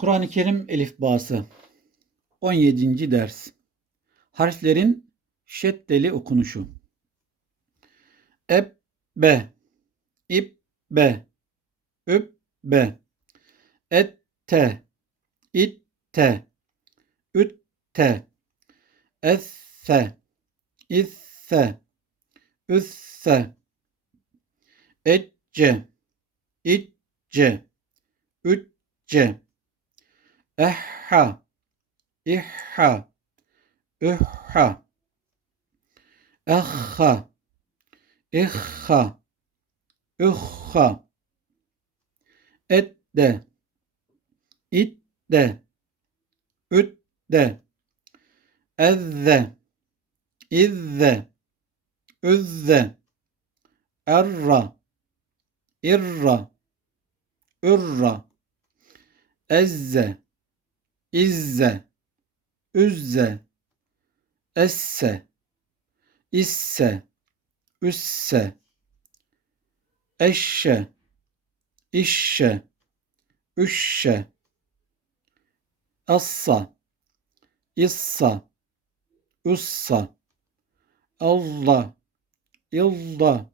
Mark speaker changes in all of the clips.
Speaker 1: Kur'an-ı Kerim elifbası 17. ders. Harflerin şeddeli okunuşu. Ebbe İbbe Übbe Ette İtte Ütte Esse İsse Üsse Ecce İcce Ütce Ehha. İhha. Ühha Ehha. İhha. Ühha Edde. İdde. Üdde. Ezze. İzze. Üzze. Erra. İrra. Ürra. Ezze İzze Üzze Esse İsse Üsse Eşşe İşşe Üşşe Assa İssa Ussa Allah İlda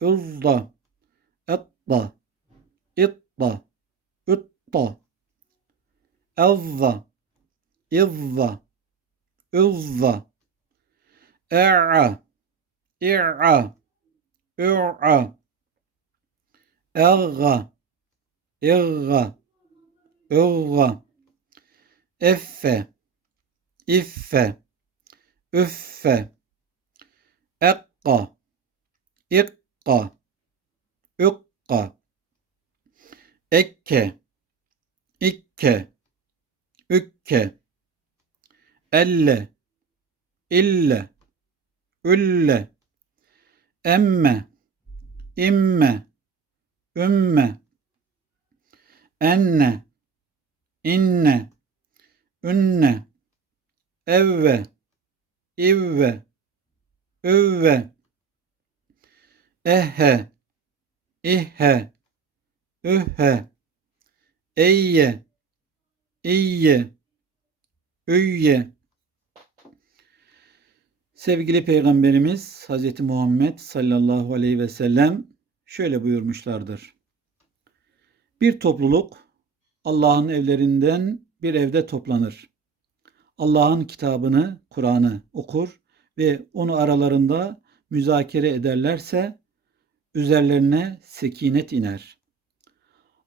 Speaker 1: İlda Etta İtta Ütta Ezza İzza. Üzza E'a İ'a Ü'a Eğga İğga Üğga Effe İffe. Üffe. Ekka İkka Ükka Ekke İkke Ükke. Elle. İlle. Ülle. Emme. İmme. Ümme. Enne. İnne. Ünne. Evve. İvve. Üvve. Ehe. İhe. Ühe. Eyye İyye Üyye Sevgili Peygamberimiz Hz. Muhammed sallallahu aleyhi ve sellem şöyle buyurmuşlardır. Bir topluluk Allah'ın evlerinden bir evde toplanır. Allah'ın kitabını, Kur'an'ı okur ve onu aralarında müzakere ederlerse üzerlerine sekinet iner.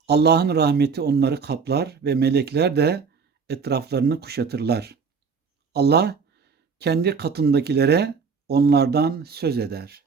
Speaker 1: Allah'ın rahmeti onları kaplar ve melekler de etraflarını kuşatırlar. Allah kendi katındakilere onlardan söz eder.